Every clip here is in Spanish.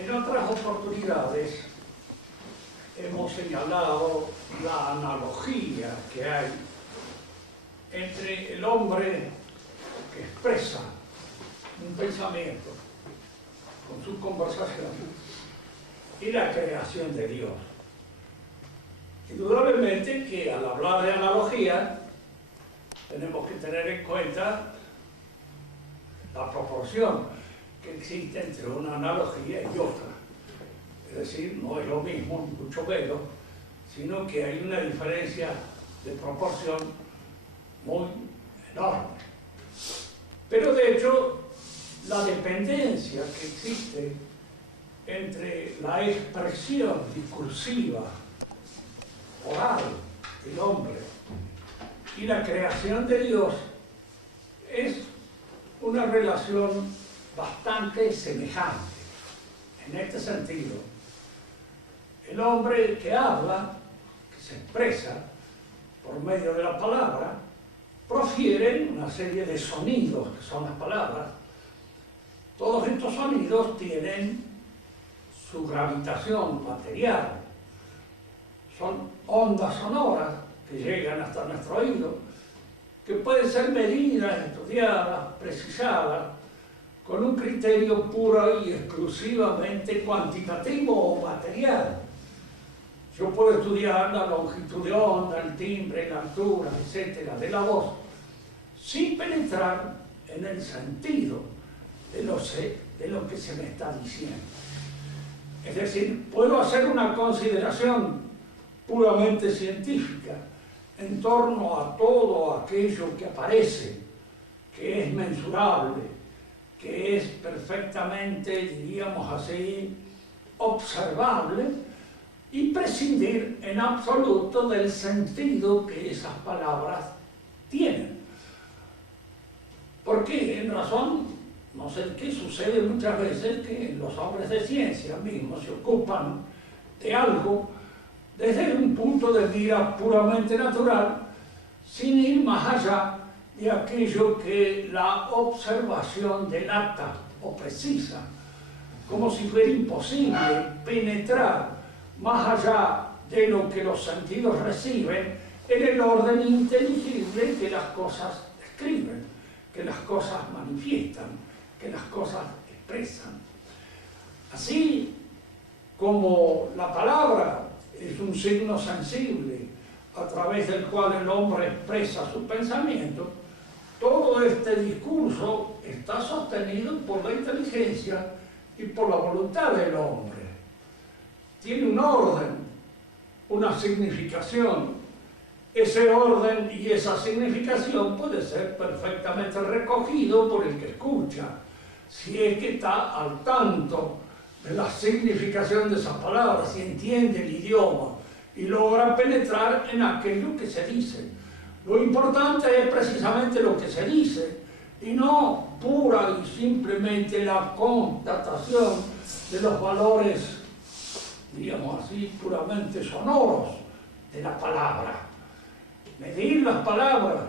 En otras oportunidades hemos señalado la analogía que hay entre el hombre que expresa un pensamiento con su conversación y la creación de Dios. Indudablemente que al hablar de analogía tenemos que tener en cuenta la proporción que existe entre una analogía y otra. Es decir, no es lo mismo, mucho menos, sino que hay una diferencia de proporción muy enorme. Pero de hecho, la dependencia que existe entre la expresión discursiva, oral, del hombre y la creación de Dios es una relación bastante semejante. En este sentido, el hombre que habla, que se expresa por medio de la palabra, profiere una serie de sonidos que son las palabras. Todos estos sonidos tienen su gravitación material. Son ondas sonoras que llegan hasta nuestro oído, que pueden ser medidas, estudiadas, precisadas, con un criterio puro y exclusivamente cuantitativo o material. Yo puedo estudiar la longitud de onda, el timbre, la altura, etcétera, de la voz, sin penetrar en el sentido de lo que se me está diciendo. Es decir, puedo hacer una consideración puramente científica en torno a todo aquello que aparece, que es mensurable, que es perfectamente, diríamos así, observable, y prescindir en absoluto del sentido que esas palabras tienen. Porque en razón, no sé qué sucede muchas veces, que los hombres de ciencia mismos se ocupan de algo desde un punto de vista puramente natural, sin ir más allá de aquello que la observación delata o precisa, como si fuera imposible penetrar más allá de lo que los sentidos reciben en el orden inteligible que las cosas describen, que las cosas manifiestan, que las cosas expresan. Así como la palabra es un signo sensible a través del cual el hombre expresa su pensamiento, todo este discurso está sostenido por la inteligencia y por la voluntad del hombre. Tiene un orden, una significación. Ese orden y esa significación puede ser perfectamente recogido por el que escucha, si es que está al tanto de la significación de esas palabras, si entiende el idioma y logra penetrar en aquello que se dice. Lo importante es precisamente lo que se dice y no pura y simplemente la constatación de los valores, diríamos así, puramente sonoros de la palabra. Medir las palabras,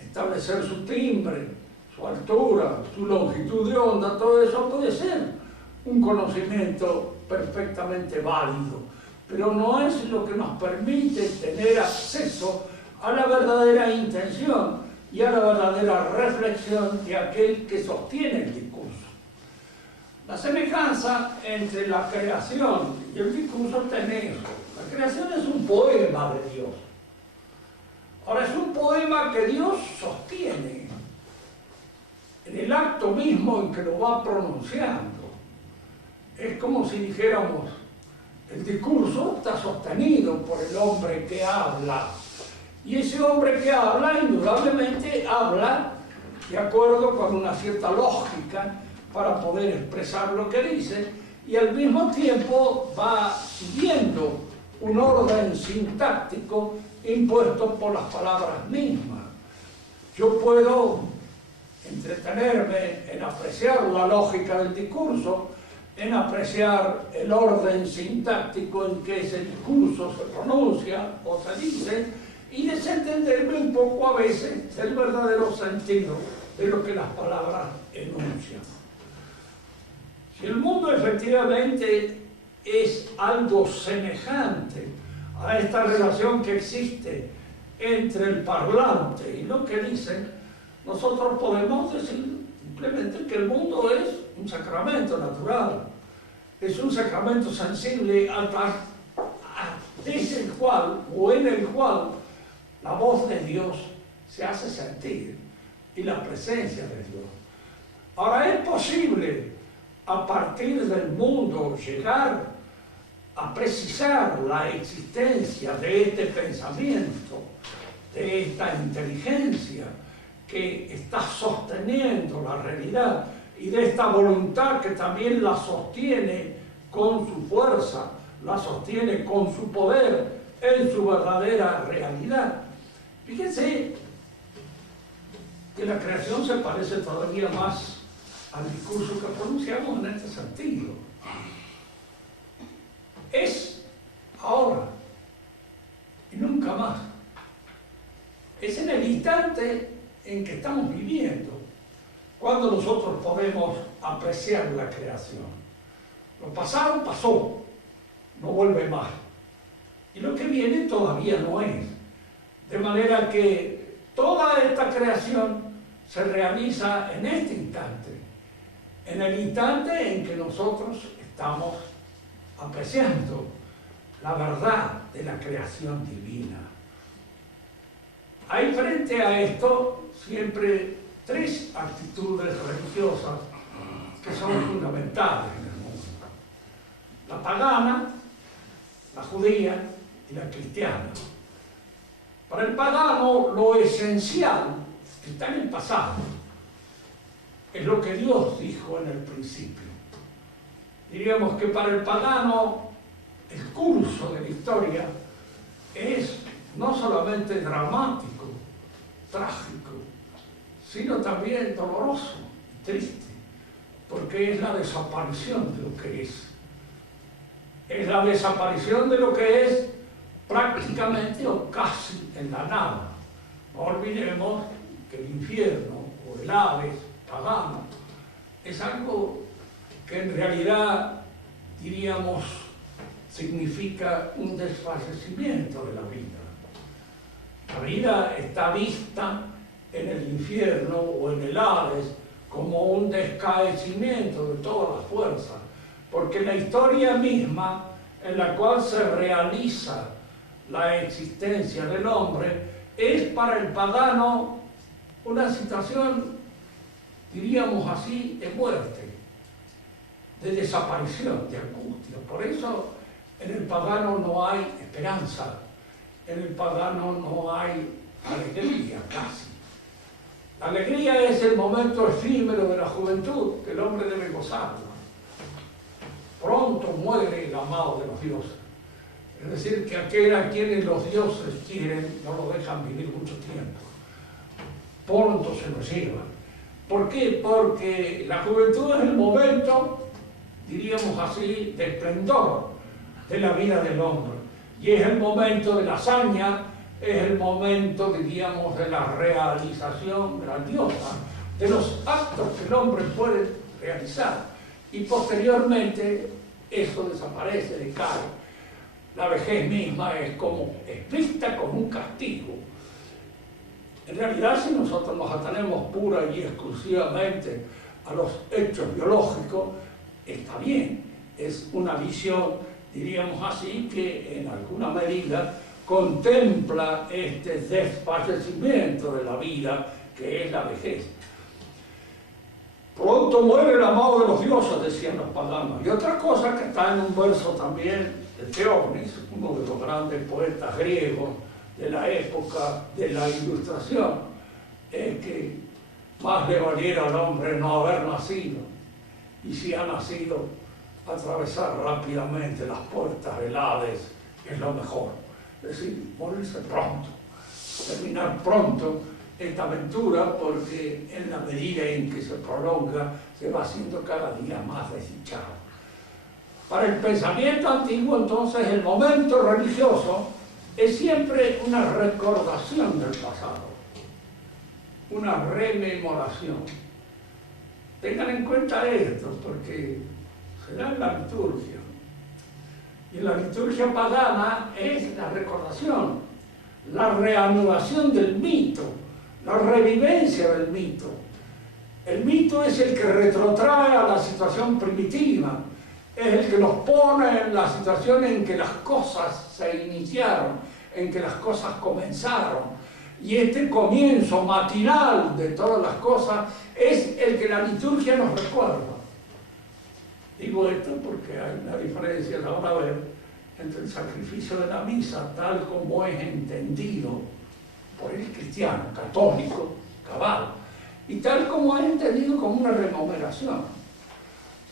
establecer su timbre, su altura, su longitud de onda, todo eso puede ser un conocimiento perfectamente válido, pero no es lo que nos permite tener acceso a la verdadera intención y a la verdadera reflexión de aquel que sostiene el discurso. La semejanza entre la creación y el discurso está en eso. La creación es un poema de Dios. Ahora, es un poema que Dios sostiene en el acto mismo en que lo va pronunciando. Es como si dijéramos, El discurso está sostenido por el hombre que habla. Y ese hombre que habla, indudablemente, habla de acuerdo con una cierta lógica para poder expresar lo que dice, y al mismo tiempo va siguiendo un orden sintáctico impuesto por las palabras mismas. Yo puedo entretenerme en apreciar la lógica del discurso, en apreciar el orden sintáctico en que ese discurso se pronuncia o se dice, y desentenderme un poco a veces del verdadero sentido de lo que las palabras enuncian. Si el mundo efectivamente es algo semejante a esta relación que existe entre el parlante y lo que dicen, nosotros podemos decir simplemente que el mundo es un sacramento natural, es un sacramento sensible desde el cual o en el cual la voz de Dios se hace sentir y la presencia de Dios. Ahora, es posible a partir del mundo llegar a precisar la existencia de este pensamiento, de esta inteligencia que está sosteniendo la realidad y de esta voluntad que también la sostiene con su fuerza, la sostiene con su poder en su verdadera realidad. Fíjense que la creación se parece todavía más al discurso que pronunciamos en este sentido. Es ahora y nunca más. Es en el instante en que estamos viviendo cuando nosotros podemos apreciar la creación. Lo pasado pasó, no vuelve más. Y lo que viene todavía no es. De manera que toda esta creación se realiza en este instante, en el instante en que nosotros estamos apreciando la verdad de la creación divina. Hay frente a esto siempre tres actitudes religiosas que son fundamentales en el mundo: la pagana, la judía y la cristiana. Para el pagano, lo esencial está en el pasado. Es lo que Dios dijo en el principio. Diríamos que para el pagano, el curso de la historia es no solamente dramático, trágico, sino también doloroso, triste, porque es la desaparición de lo que es. Es la desaparición de lo que es prácticamente o casi en la nada. No olvidemos que el infierno o el Hades pagano es algo que en realidad, diríamos, significa un desfallecimiento de la vida. La vida está vista en el infierno o en el Hades como un descaecimiento de toda la fuerza, porque la historia misma en la cual se realiza la existencia del hombre es para el pagano una situación, diríamos así, de muerte, de desaparición, de angustia. Por eso en el pagano no hay esperanza, en el pagano no hay alegría casi. La alegría es el momento efímero de la juventud que el hombre debe gozarla. Pronto muere el amado de los dioses. Es decir, que aquel a quienes los dioses quieren no lo dejan vivir mucho tiempo. Pronto se lo llevan. ¿Por qué? Porque la juventud es el momento, diríamos así, de esplendor de la vida del hombre. Y es el momento de la hazaña, es el momento, diríamos, de la realización grandiosa, de los actos que el hombre puede realizar. Y posteriormente eso desaparece, decae. La vejez misma es vista como un castigo. En realidad, si nosotros nos atenemos pura y exclusivamente a los hechos biológicos, está bien. Es una visión, diríamos así, que en alguna medida contempla este desfallecimiento de la vida, que es la vejez. Pronto muere el amado de los dioses, decían los paganos. Y otra cosa que está en un verso también de Teógenes, uno de los grandes poetas griegos de la época de la Ilustración, es que más le valiera al hombre no haber nacido, y si ha nacido, atravesar rápidamente las puertas del Hades es lo mejor. Es decir, morirse pronto, terminar pronto esta aventura, porque en la medida en que se prolonga, se va haciendo cada día más desdichado. Para el pensamiento antiguo, entonces, el momento religioso es siempre una recordación del pasado, una rememoración. Tengan en cuenta esto, porque se da en la liturgia. Y en la liturgia pagana es la recordación, la reanudación del mito, la revivencia del mito. El mito es el que retrotrae a la situación primitiva, es el que nos pone en la situación en que las cosas se iniciaron, en que las cosas comenzaron. Y este comienzo matinal de todas las cosas es el que la liturgia nos recuerda. Digo esto porque hay una diferencia a la hora de ver entre el sacrificio de la misa tal como es entendido por el cristiano católico, cabal, y tal como es entendido como una rememoración.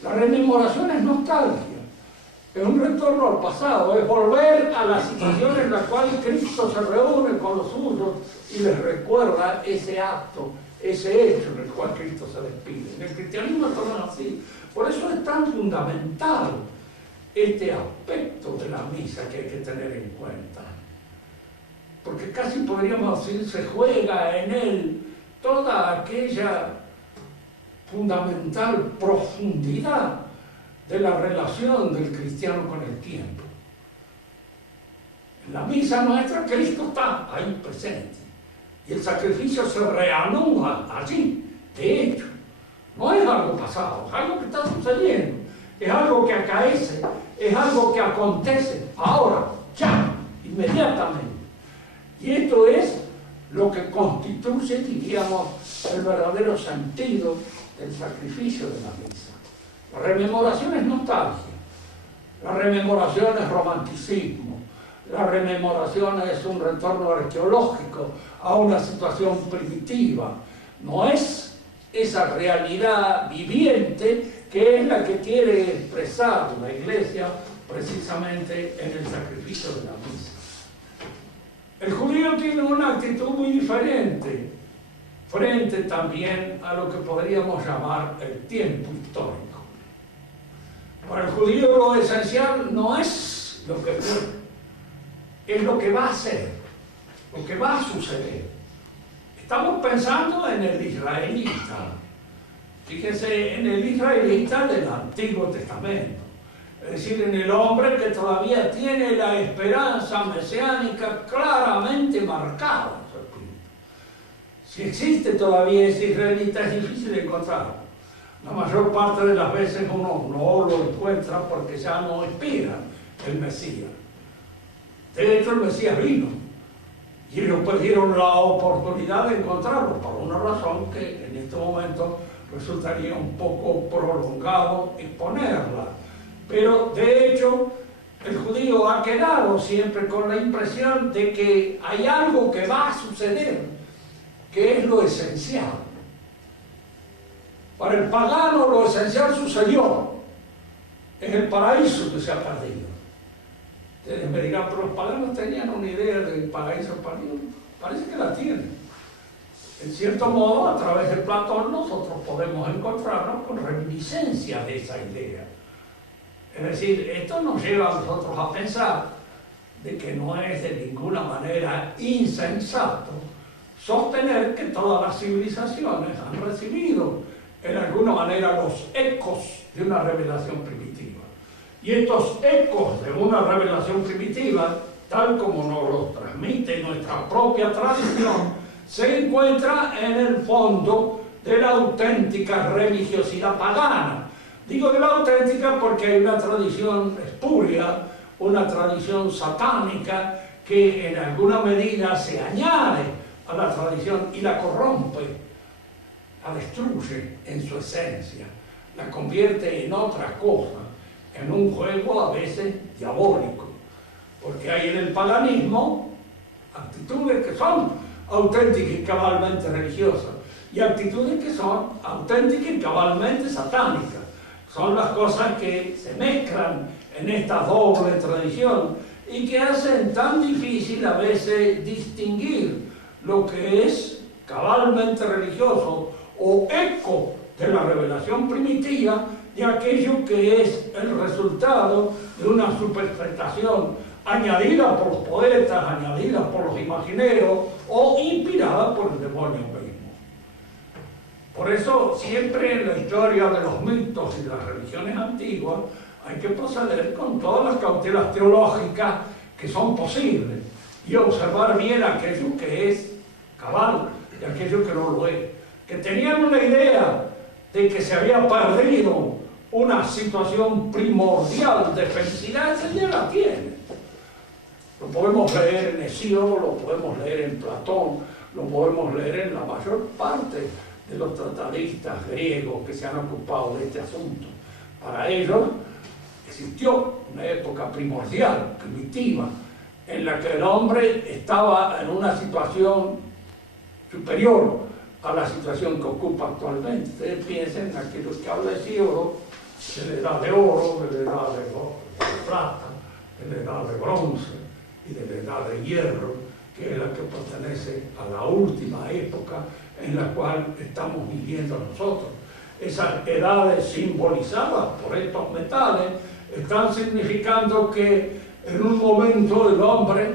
La rememoración es nostalgia, es un retorno al pasado, es volver a la situación en la cual Cristo se reúne con los suyos y les recuerda ese acto, ese hecho en el cual Cristo se despide. En el cristianismo todo es así. Por eso es tan fundamental este aspecto de la misa que hay que tener en cuenta. Porque casi podríamos decir, se juega en él toda aquella fundamental profundidad de la relación del cristiano con el tiempo. En la misa nuestra, Cristo está ahí presente. Y el sacrificio se reanuda allí, de hecho. No es algo pasado, es algo que está sucediendo, es algo que acaece, es algo que acontece ahora, ya, inmediatamente. Y esto es lo que constituye, diríamos, el verdadero sentido del sacrificio de la misa. La rememoración es nostalgia, la rememoración es romanticismo, la rememoración es un retorno arqueológico a una situación primitiva, no es esa realidad viviente que es la que quiere expresar la Iglesia precisamente en el sacrificio de la misa. El judío tiene una actitud muy diferente frente también a lo que podríamos llamar el tiempo histórico. Para el judío lo esencial no es lo que fue, es lo que va a ser, lo que va a suceder. Estamos pensando en el israelita. Fíjense, en el israelita del Antiguo Testamento. Es decir, en el hombre que todavía tiene la esperanza mesiánica claramente marcada en su espíritu. Si existe todavía ese israelita, es difícil encontrarlo. La mayor parte de las veces uno no lo encuentra porque ya no espera el Mesías. De hecho, el Mesías vino. Y ellos perdieron la oportunidad de encontrarlo, por una razón que en este momento resultaría un poco prolongado exponerla. Pero de hecho, el judío ha quedado siempre con la impresión de que hay algo que va a suceder, que es lo esencial. Para el pagano lo esencial sucedió, es el paraíso que se ha perdido. Ustedes me dirán, pero los paganos tenían una idea del paraíso perdido. Parece que la tienen. En cierto modo, a través de Platón, nosotros podemos encontrarnos con reminiscencias de esa idea. Es decir, esto nos lleva a nosotros a pensar de que no es de ninguna manera insensato sostener que todas las civilizaciones han recibido en alguna manera los ecos de una revelación primitiva. Y estos ecos de una revelación primitiva, tal como nos lo transmite nuestra propia tradición, se encuentra en el fondo de la auténtica religiosidad pagana. Digo de la auténtica porque hay una tradición espuria, una tradición satánica que en alguna medida se añade a la tradición y la corrompe, la destruye en su esencia, la convierte en otra cosa, en un juego a veces diabólico, porque hay en el paganismo actitudes que son auténticas y cabalmente religiosas, y actitudes que son auténticas y cabalmente satánicas. Son las cosas que se mezclan en esta doble tradición y que hacen tan difícil a veces distinguir lo que es cabalmente religioso o eco de la revelación primitiva de aquello que es el resultado de una superfectación añadida por los poetas, añadida por los imagineros o inspirada por el demonio mismo. Por eso siempre en la historia de los mitos y de las religiones antiguas hay que proceder con todas las cautelas teológicas que son posibles y observar bien aquello que es cabal y aquello que no lo es. Que tenían una idea de que se había perdido una situación primordial de felicidad, esa idea la tiene. Lo podemos leer en Hesíodo, lo podemos leer en Platón, lo podemos leer en la mayor parte de los tratadistas griegos que se han ocupado de este asunto. Para ellos existió una época primordial, primitiva, en la que el hombre estaba en una situación superior a la situación que ocupa actualmente. Ustedes piensen en aquellos que habla de Hesíodo, de la edad de oro, de la edad de plata, de la edad de bronce y de la edad de hierro, que es la que pertenece a la última época en la cual estamos viviendo nosotros. Esas edades simbolizadas por estos metales están significando que en un momento el hombre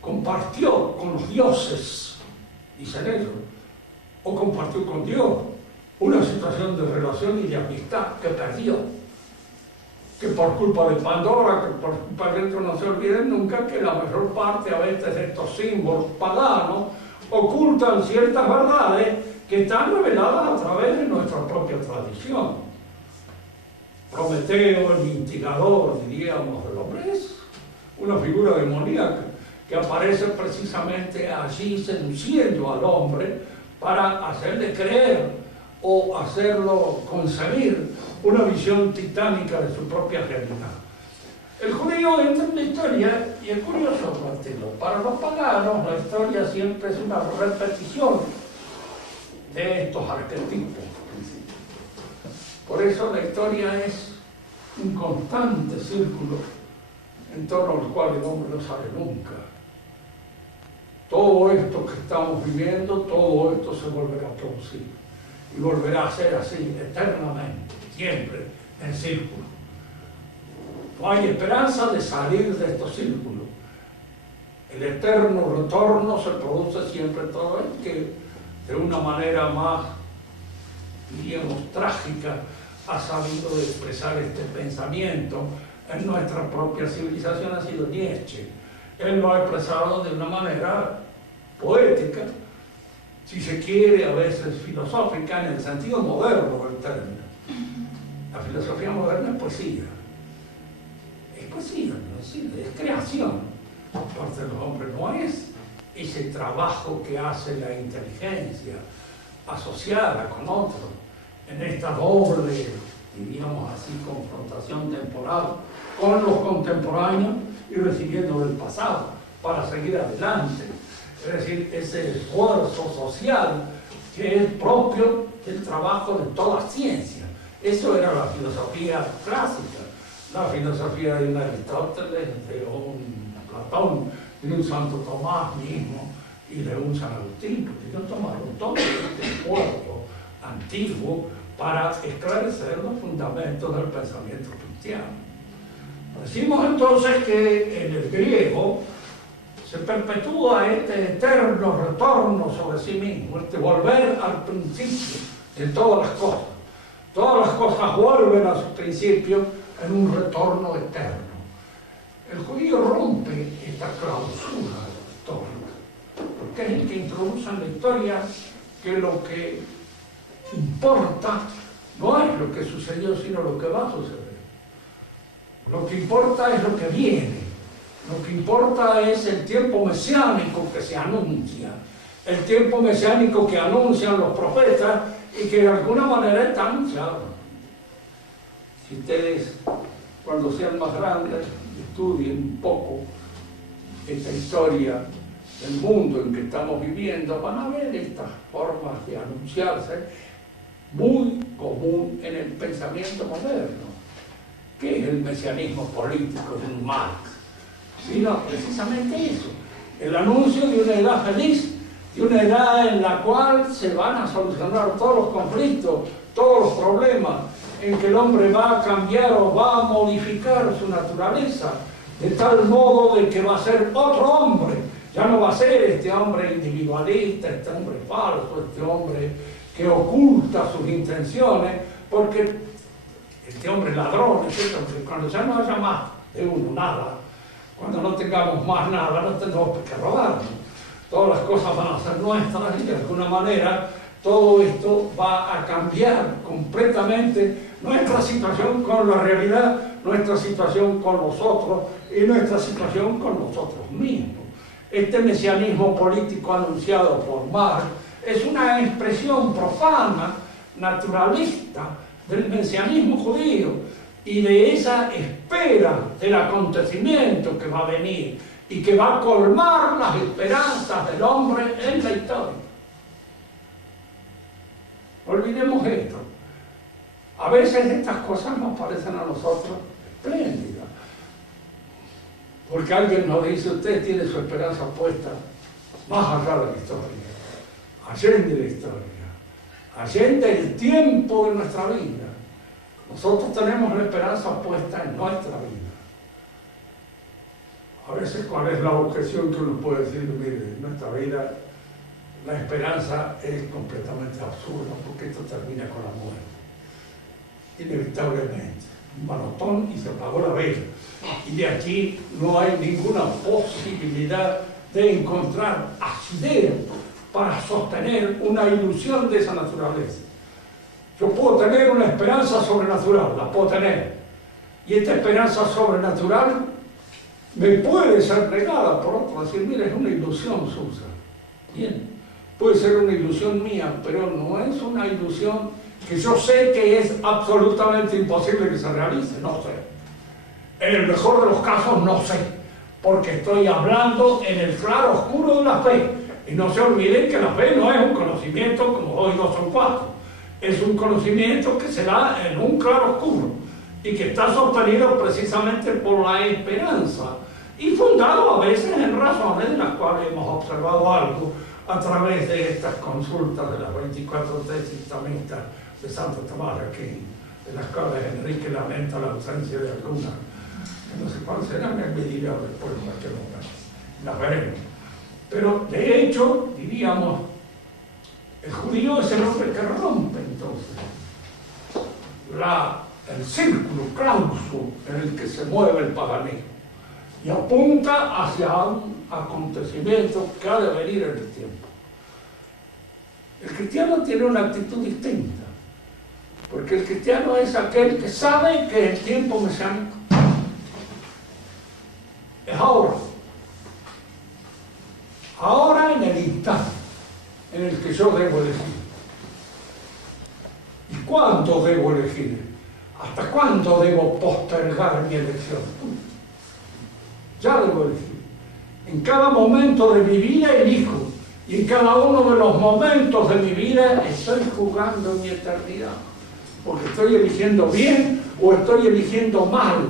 compartió con los dioses, dicen ellos, o compartió con Dios una situación de relación y de amistad que perdió, que por culpa de Pandora, que por culpa de esto, no se olviden nunca que la mayor parte a veces de estos símbolos paganos ocultan ciertas verdades que están reveladas a través de nuestra propia tradición. Prometeo, el instigador, diríamos, del hombre, es una figura demoníaca que aparece precisamente allí seduciendo al hombre para hacerle creer o hacerlo concebir una visión titánica de su propia realidad. El judío entra en la historia y es curioso, Martino. Para los paganos la historia siempre es una repetición de estos arquetipos. Por eso la historia es un constante círculo en torno al cual el hombre no sale nunca. Todo esto que estamos viviendo, todo esto se volverá a producir y volverá a ser así eternamente, siempre en círculo. No hay esperanza de salir de estos círculos. El eterno retorno se produce siempre todo vez que de una manera más, diríamos, trágica ha sabido expresar este pensamiento en nuestra propia civilización ha sido Nietzsche. Él lo ha expresado de una manera poética, si se quiere, a veces filosófica, en el sentido moderno del término. La filosofía moderna es poesía. Es poesía, no es creación por parte de los hombres, no es ese trabajo que hace la inteligencia asociada con otro, en esta doble, diríamos así, confrontación temporal con los contemporáneos y recibiendo del pasado para seguir adelante. Es decir, ese esfuerzo social que es propio del trabajo de toda ciencia. Eso era la filosofía clásica, la filosofía de un Aristóteles, de un Platón, de un Santo Tomás mismo y de un San Agustín, porque ellos tomaron todo este esfuerzo antiguo para esclarecer los fundamentos del pensamiento cristiano. Decimos entonces que en el griego se perpetúa este eterno retorno sobre sí mismo, este volver al principio de todas las cosas. Todas las cosas vuelven a su principio en un retorno eterno. El judío rompe esta clausura histórica, porque es el que introduce en la historia que lo que importa no es lo que sucedió, sino lo que va a suceder. Lo que importa es lo que viene. Lo que importa es el tiempo mesiánico que se anuncia. El tiempo mesiánico que anuncian los profetas y que de alguna manera está anunciado. Si ustedes cuando sean más grandes, estudien un poco esta historia del mundo en que estamos viviendo, van a ver estas formas de anunciarse muy común en el pensamiento moderno. ¿Qué es el mesianismo político de un Marx? Sino precisamente eso, el anuncio de una edad feliz, de una edad en la cual se van a solucionar todos los conflictos, todos los problemas, en que el hombre va a cambiar o va a modificar su naturaleza, de tal modo de que va a ser otro hombre. Ya no va a ser este hombre individualista, este hombre falso, este hombre que oculta sus intenciones, porque este hombre ladrón, etc., porque cuando ya no haya más de uno, nada, cuando no tengamos más nada, no tendremos por qué robarnos. Todas las cosas van a ser nuestras y de alguna manera todo esto va a cambiar completamente nuestra situación con la realidad, nuestra situación con nosotros y nuestra situación con nosotros mismos. Este mesianismo político anunciado por Marx es una expresión profana, naturalista, del mesianismo judío y de esa espera del acontecimiento que va a venir y que va a colmar las esperanzas del hombre en la historia. Olvidemos esto. A veces estas cosas nos parecen a nosotros espléndidas, porque alguien nos dice: usted tiene su esperanza puesta más allá de la historia, allende la historia, allende el tiempo de nuestra vida. Nosotros tenemos la esperanza puesta en nuestra vida. A veces, ¿cuál es la objeción que uno puede decir? Mire, en nuestra vida la esperanza es completamente absurda, porque esto termina con la muerte, inevitablemente. Un manotón y se apagó la vela. Y de aquí no hay ninguna posibilidad de encontrar asidero para sostener una ilusión de esa naturaleza. Yo puedo tener una esperanza sobrenatural, la puedo tener. Y esta esperanza sobrenatural me puede ser negada por otro, decir: mire, es una ilusión suya. Bien, puede ser una ilusión mía, pero no es una ilusión que yo sé que es absolutamente imposible que se realice, no sé. En el mejor de los casos no sé, porque estoy hablando en el claro oscuro de la fe. Y no se olviden que la fe no es un conocimiento como 2 y 2 son 4. Es un conocimiento que se da en un claro oscuro y que está sostenido precisamente por la esperanza y fundado a veces en razones de las cuales hemos observado algo a través de estas consultas de las 24 tesis tamistas de Santo Tomás de Aquino, de las cuales Enrique lamenta la ausencia de algunas, que no sé cuáles serán, me dirá después en cualquier momento, las veremos. Pero de hecho, diríamos, el judío es el hombre que rompe entonces el círculo clauso en el que se mueve el paganismo y apunta hacia un acontecimiento que ha de venir en el tiempo. El cristiano tiene una actitud distinta, porque el cristiano es aquel que sabe que el tiempo mesiánico es ahora. Ahora, en el instante en el que yo debo elegir. ¿Y cuánto debo elegir? ¿Hasta cuándo debo postergar mi elección? Ya debo elegir. En cada momento de mi vida elijo. Y en cada uno de los momentos de mi vida estoy jugando mi eternidad. Porque estoy eligiendo bien o estoy eligiendo mal.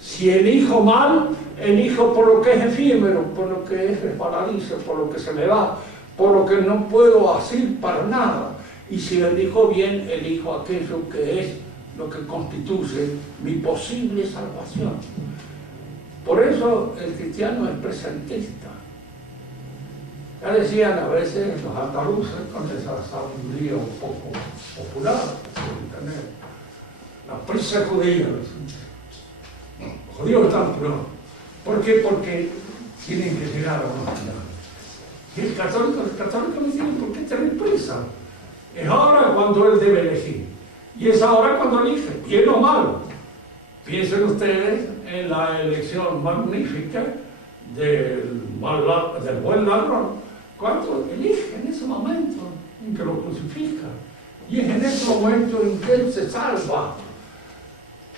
Si elijo mal, elijo por lo que es efímero, por lo que es resbaladizo, por lo que se me va, por lo que no puedo hacer para nada. Y si elijo bien, elijo aquello que es lo que constituye mi posible salvación. Por eso el cristiano es presentista. Ya decían a veces los andaluces, con esa sabiduría un poco popular, la prisa judía. Los judíos están peor. ¿Por qué? Porque tienen que llegar a una final. Y el católico no tiene por qué tener prisa. Es ahora cuando él debe elegir. Y es ahora cuando elige, bien o mal. Piensen ustedes en la elección magnífica del buen ladrón, cuando elige en ese momento en que lo crucifica. Y es en ese momento en que él se salva.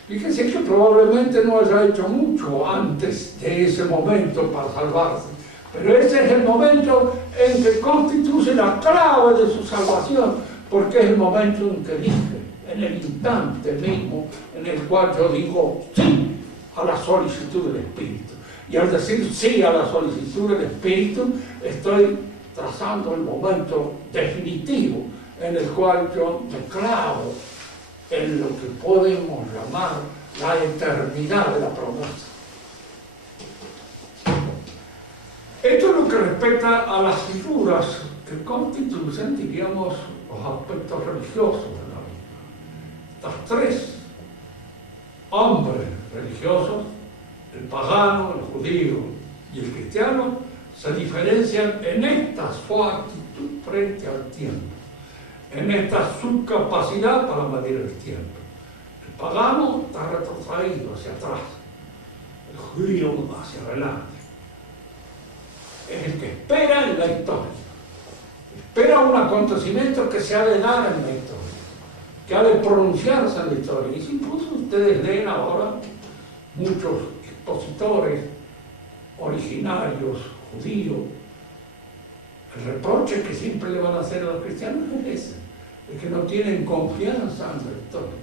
Fíjense que probablemente no haya hecho mucho antes de ese momento para salvarse, pero ese es el momento en que constituye la clave de su salvación, porque es el momento en que elige, en el instante mismo en el cual yo digo sí a la solicitud del Espíritu. Y al decir sí a la solicitud del Espíritu, estoy trazando el momento definitivo en el cual yo me clavo en lo que podemos llamar la eternidad de la promesa. Esto es lo que respecta a las figuras que constituyen, diríamos, los aspectos religiosos de la vida. Estas tres hombres religiosos, el pagano, el judío y el cristiano, se diferencian en esta su actitud frente al tiempo, en esta subcapacidad para medir el tiempo. El pagano está retrotraído hacia atrás, el judío hacia adelante. Es el que espera en la historia, espera un acontecimiento que se ha de dar en la historia, que ha de pronunciarse en la historia. Y si incluso ustedes leen ahora muchos expositores originarios, judíos, el reproche que siempre le van a hacer a los cristianos es ese, es que no tienen confianza en la historia.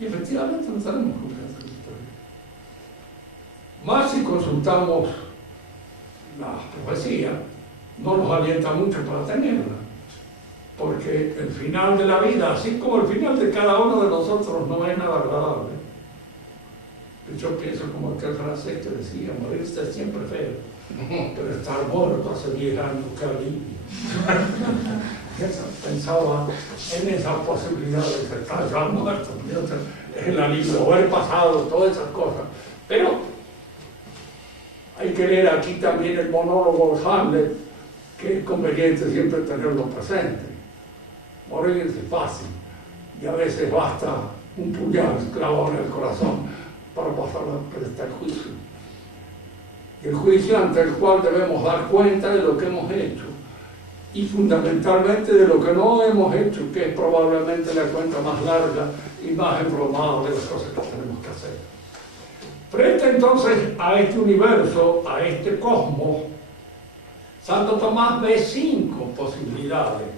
Y efectivamente no tenemos confianza en la historia. Más si consultamos la profecía, no nos alienta mucho para tenerla, porque el final de la vida, así como el final de cada uno de nosotros, no es nada agradable. Yo pienso como aquel francés que decía, morirse es siempre feo, pero estar muerto hace 10 años, qué alivio. Pensaba en esa posibilidad de estar ya muerto, el alivio, haber pasado todas esas cosas. Pero hay que leer aquí también el monólogo de Hamlet, que es conveniente siempre tenerlo presente. Morir es fácil, y a veces basta un puñal clavado en el corazón para pasar hasta el juicio. Y el juicio ante el cual debemos dar cuenta de lo que hemos hecho, y fundamentalmente de lo que no hemos hecho, que es probablemente la cuenta más larga y más embromada de las cosas que tenemos que hacer. Frente entonces a este universo, a este cosmos, Santo Tomás ve 5 posibilidades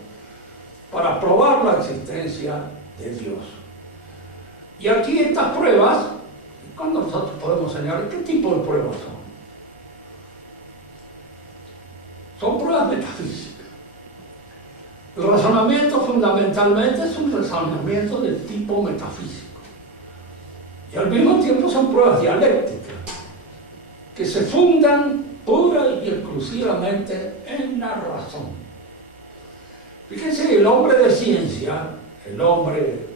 para probar la existencia de Dios. Y aquí estas pruebas, cuando nosotros podemos señalar qué tipo de pruebas son. Son pruebas metafísicas. El razonamiento fundamentalmente es un razonamiento del tipo metafísico. Y al mismo tiempo son pruebas dialécticas, que se fundan pura y exclusivamente en la razón. Fíjense, el hombre de ciencia, el hombre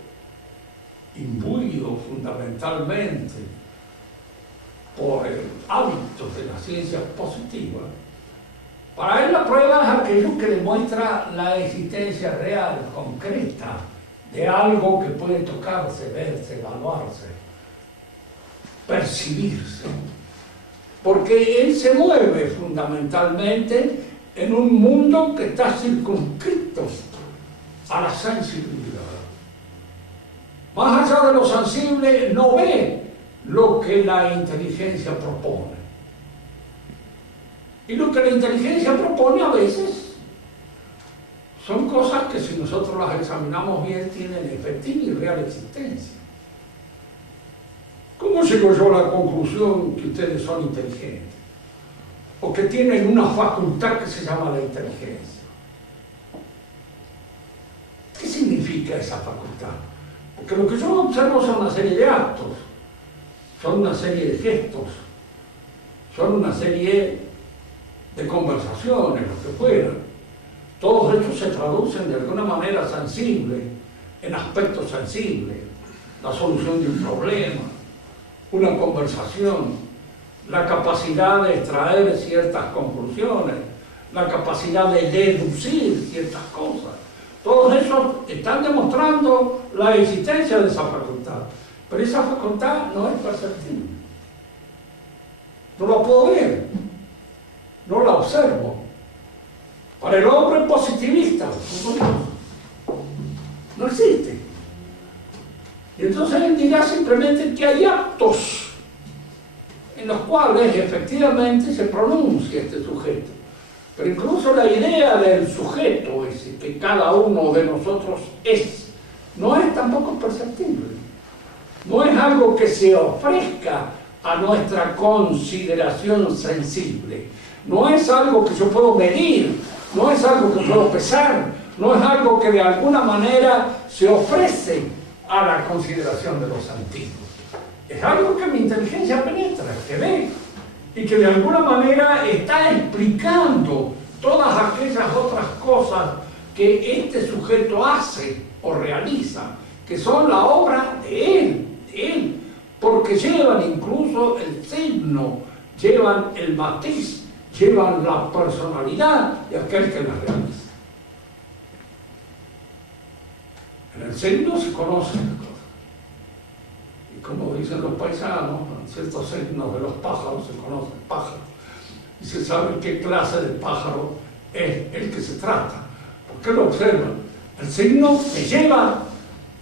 imbuido fundamentalmente por el hábito de la ciencia positiva, para él la prueba es aquello que demuestra la existencia real, concreta, de algo que puede tocarse, verse, evaluarse, percibirse. Porque él se mueve fundamentalmente en un mundo que está circunscrito a la sensibilidad. Más allá de lo sensible, no ve lo que la inteligencia propone. Y lo que la inteligencia propone a veces son cosas que si nosotros las examinamos bien tienen efectiva y real existencia. ¿Cómo llego yo a la conclusión que ustedes son inteligentes? O que tienen una facultad que se llama la inteligencia. ¿Qué significa esa facultad? Porque lo que yo observo son una serie de actos, son una serie de gestos, son una serie de conversaciones, lo que fuera. Todos estos se traducen de alguna manera sensible, en aspectos sensibles, la solución de un problema, una conversación, la capacidad de extraer ciertas conclusiones, la capacidad de deducir ciertas cosas. Todos esos están demostrando la existencia de esa facultad, pero esa facultad no es perceptible. No la puedo ver, no la observo. Para el hombre positivista, no existe. Y entonces él dirá simplemente que hay actos en los cuales efectivamente se pronuncia este sujeto. Pero incluso la idea del sujeto ese que cada uno de nosotros es, no es tampoco perceptible. No es algo que se ofrezca a nuestra consideración sensible. No es algo que yo puedo medir, no es algo que puedo pesar, no es algo que de alguna manera se ofrece a la consideración de los sentidos. Es algo que mi inteligencia penetra, que ve, y que de alguna manera está explicando todas aquellas otras cosas que este sujeto hace o realiza, que son la obra de él, porque llevan incluso el signo, llevan el matiz, llevan la personalidad de aquel que las realiza. En el signo se conocen las cosas. Y como dicen los paisanos, en ciertos signos de los pájaros se conocen pájaros. Y se sabe qué clase de pájaro es el que se trata. ¿Por qué lo observan? El signo me lleva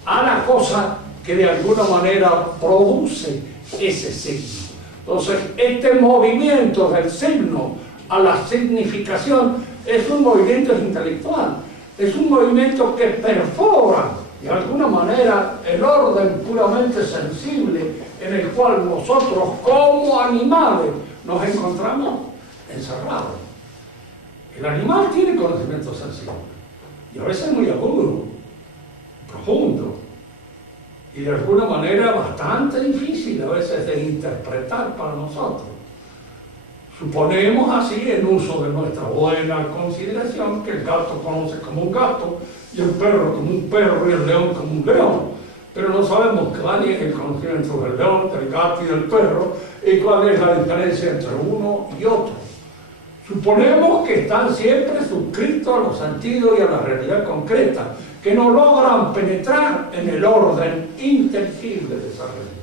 a la cosa que de alguna manera produce ese signo. Entonces, este movimiento del signo a la significación es un movimiento intelectual, es un movimiento que perfora de alguna manera el orden puramente sensible en el cual nosotros como animales nos encontramos encerrados. El animal tiene conocimiento sensible y a veces muy agudo, profundo y de alguna manera bastante difícil a veces de interpretar para nosotros. Suponemos así, en uso de nuestra buena consideración, que el gato conoce como un gato, y el perro como un perro, y el león como un león. Pero no sabemos cuál es el conocimiento del león, del gato y del perro, y cuál es la diferencia entre uno y otro. Suponemos que están siempre suscritos a los sentidos y a la realidad concreta, que no logran penetrar en el orden inteligible de esa realidad.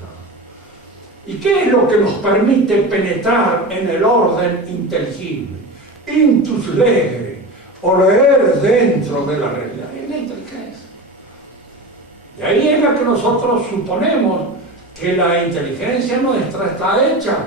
¿Y qué es lo que nos permite penetrar en el orden inteligible? Intus legere, o leer dentro de la realidad. Es la inteligencia. Y ahí es la que nosotros suponemos que la inteligencia nuestra está hecha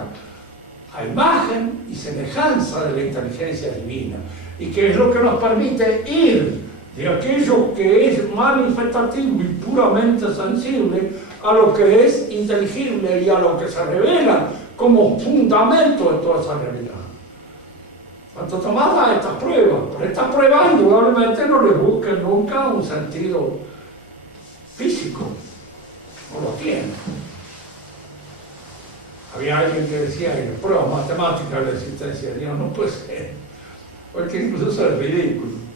a imagen y semejanza de la inteligencia divina. Y que es lo que nos permite ir de aquello que es manifestativo y puramente sensible a lo que es inteligible y a lo que se revela como fundamento de toda esa realidad. Cuanto tomada estas pruebas, pero estas pruebas indudablemente no les busquen nunca un sentido físico, no lo tienen. Había alguien que decía que las pruebas matemáticas de la existencia de Dios no puede ser, porque incluso eso es ridículo.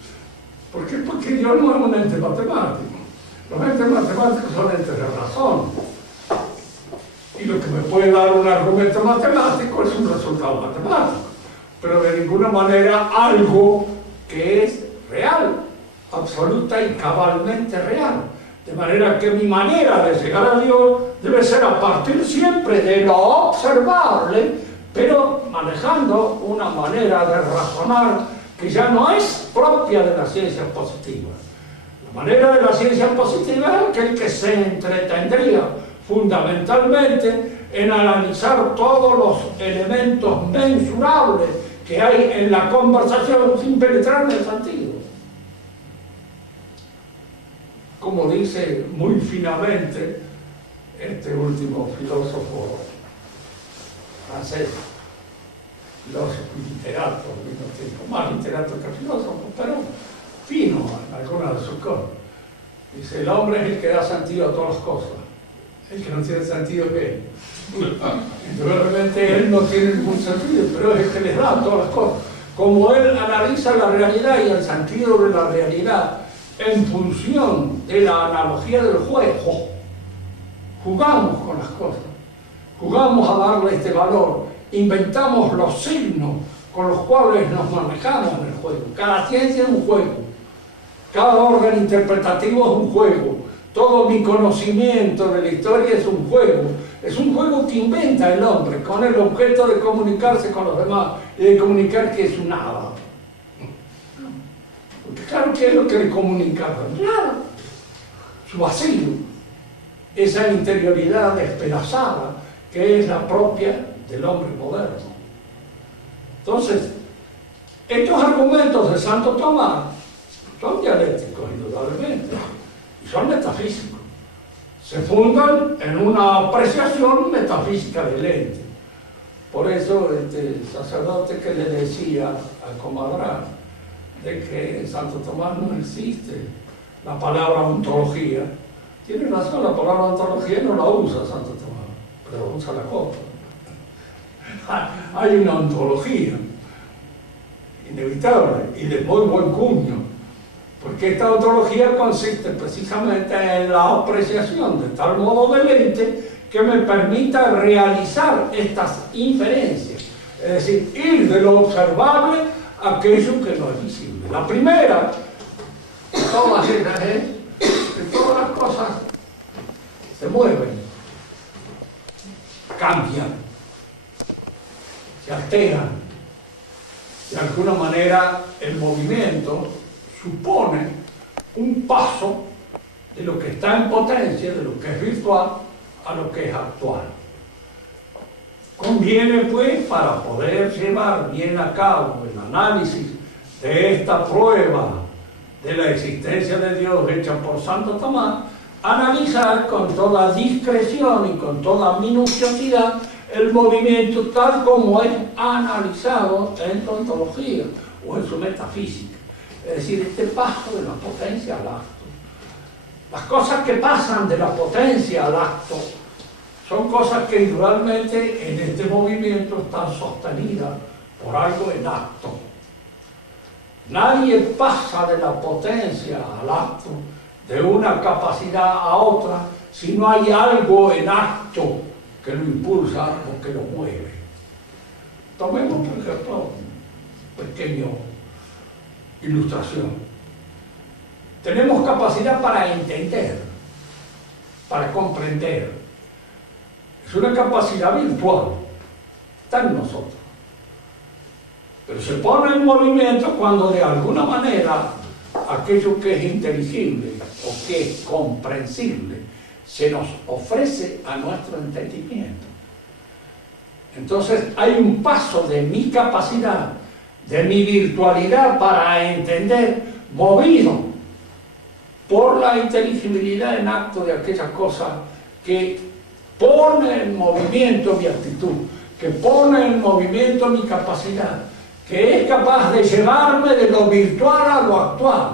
¿Por qué? Porque Dios no es un ente matemático. Los entes matemáticos son entes de razón. Y lo que me puede dar un argumento matemático es un resultado matemático. Pero de ninguna manera algo que es real, absoluta y cabalmente real. De manera que mi manera de llegar a Dios debe ser a partir siempre de lo observable, pero manejando una manera de razonar que ya no es propia de las ciencias positivas. La manera de la ciencia positiva es aquel que se entretendría fundamentalmente en analizar todos los elementos mensurables que hay en la conversación sin penetrar en el sentido. Como dice muy finamente este último filósofo francés, filósofo y literato al mismo tiempo, más literato que filósofo, pero fino en algunas de sus cosas. Dice, el hombre es el que da sentido a todas las cosas, el que no tiene sentido es él. Realmente él no tiene ningún sentido, pero es el que les da todas las cosas. Como él analiza la realidad y el sentido de la realidad en función de la analogía del juego, jugamos con las cosas, jugamos a darle este valor, inventamos los signos con los cuales nos manejamos en el juego. Cada ciencia es un juego, cada orden interpretativo es un juego, todo mi conocimiento de la historia es un juego que inventa el hombre con el objeto de comunicarse con los demás y de comunicar que es un nada. Porque claro, ¿qué es lo que le comunica? Claro, su vacío. esa interioridad despedazada que es la propia del hombre moderno. Entonces, estos argumentos de Santo Tomás son dialécticos, indudablemente, y son metafísicos. Se fundan en una apreciación metafísica del ente. Por eso el sacerdote que le decía a Comadral de que en Santo Tomás no existe la palabra ontología, tiene razón, la palabra ontología no la usa Santo Tomás, pero usa la cosa. Hay una ontología inevitable y de muy buen cuño, porque esta ontología consiste precisamente en la apreciación de tal modo del ente que me permita realizar estas inferencias, es decir, ir de lo observable a aquello que no es visible. La primera de todas estas es que todas las cosas se mueven, cambian, se alteran. De alguna manera el movimiento supone un paso de lo que está en potencia, de lo que es virtual, a lo que es actual. Conviene pues, para poder llevar bien a cabo el análisis de esta prueba de la existencia de Dios hecha por Santo Tomás, analizar con toda discreción y con toda minuciosidad el movimiento tal como es analizado en su ontología o en su metafísica. Es decir, este paso de la potencia al acto. Las cosas que pasan de la potencia al acto son cosas que indudablemente en este movimiento están sostenidas por algo en acto. Nadie pasa de la potencia al acto, de una capacidad a otra, si no hay algo en acto que lo impulsa o que lo mueve. Tomemos, por ejemplo, una pequeña ilustración. Tenemos capacidad para entender, para comprender. Es una capacidad virtual, está en nosotros. Pero se pone en movimiento cuando de alguna manera aquello que es inteligible o que es comprensible se nos ofrece a nuestro entendimiento. Entonces hay un paso de mi capacidad, de mi virtualidad para entender, movido por la inteligibilidad en acto de aquella cosa que pone en movimiento mi actitud, que pone en movimiento mi capacidad, que es capaz de llevarme de lo virtual a lo actual.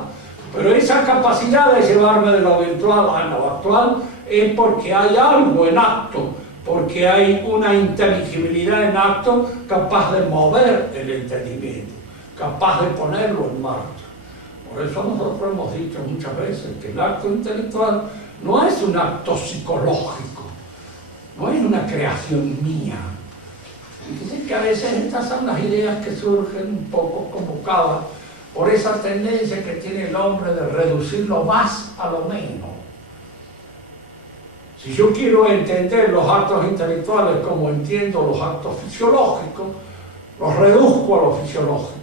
Pero esa capacidad de llevarme de lo virtual a lo actual es porque hay algo en acto, porque hay una inteligibilidad en acto capaz de mover el entendimiento, capaz de ponerlo en marcha. Por eso nosotros hemos dicho muchas veces que el acto intelectual no es un acto psicológico, no es una creación mía. Fíjense que a veces estas son las ideas que surgen un poco convocadas por esa tendencia que tiene el hombre de reducir lo más a lo menos. Si yo quiero entender los actos intelectuales como entiendo los actos fisiológicos, los reduzco a lo fisiológico.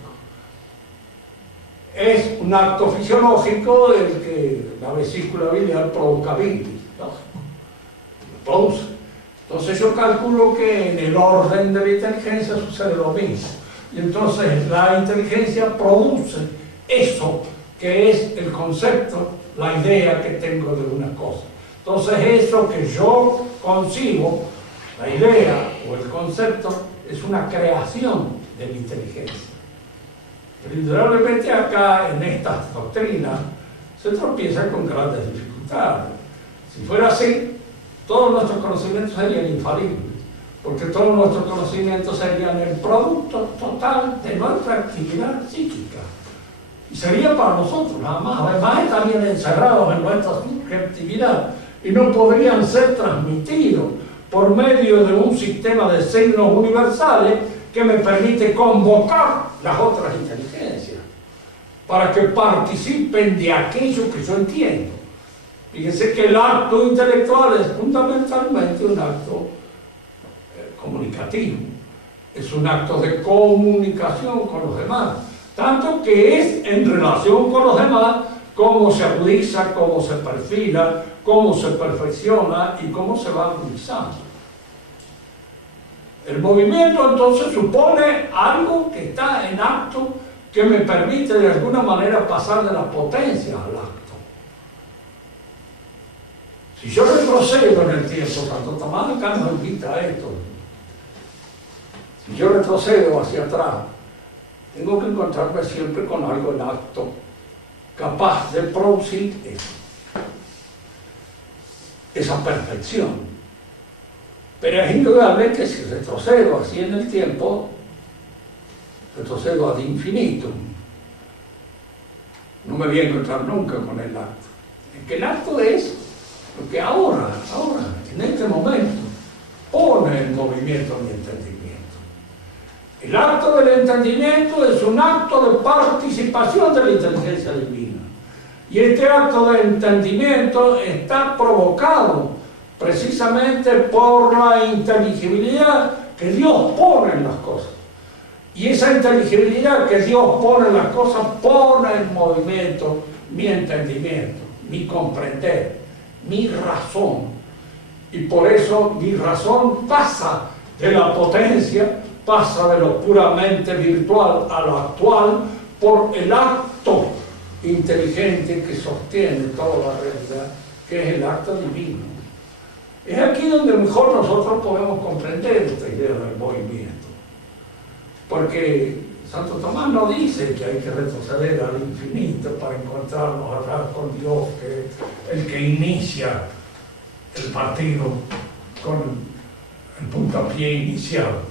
Es un acto fisiológico el que la vesícula biliar provoca bilis, ¿no? Lo produce. Entonces yo calculo que en el orden de la inteligencia sucede lo mismo. Y entonces la inteligencia produce eso que es el concepto, la idea que tengo de una cosa. Entonces eso que yo concibo, la idea o el concepto, es una creación de la inteligencia. Pero indudablemente acá en estas doctrinas se tropieza con grandes dificultades. Si fuera así, todos nuestros conocimientos serían infalibles, porque todos nuestros conocimientos serían el producto total de nuestra actividad psíquica. Y sería para nosotros nada más. Además estarían encerrados en nuestra subjetividad y no podrían ser transmitidos por medio de un sistema de signos universales que me permite convocar las otras inteligencias para que participen de aquello que yo entiendo. Fíjense que el acto intelectual es fundamentalmente un acto comunicativo, es un acto de comunicación con los demás, tanto que es en relación con los demás cómo se agudiza, cómo se perfila, cómo se perfecciona y cómo se va agudizando. El movimiento entonces supone algo que está en acto, que me permite de alguna manera pasar de la potencia al acto. Si yo retrocedo en el tiempo, Santo Tomás de Aquino nos invita a esto. Si yo retrocedo hacia atrás, tengo que encontrarme siempre con algo en acto, capaz de producir esa perfección. Pero es indudable que si retrocedo así en el tiempo, retrocedo ad infinitum. No me voy a encontrar nunca con el acto. Es que el acto es lo que ahora, en este momento, pone en movimiento mi entendimiento. El acto del entendimiento es un acto de participación de la inteligencia divina. Y este acto de entendimiento está provocado precisamente por la inteligibilidad que Dios pone en las cosas. Y esa inteligibilidad que Dios pone en las cosas pone en movimiento mi entendimiento, mi comprender, mi razón. Y por eso mi razón pasa de la potencia, pasa de lo puramente virtual a lo actual por el acto inteligente que sostiene toda la realidad, que es el acto divino. Es aquí donde mejor nosotros podemos comprender esta idea del movimiento. Porque Santo Tomás no dice que hay que retroceder al infinito para encontrarnos atrás con Dios, que es el que inicia el partido con el puntapié inicial,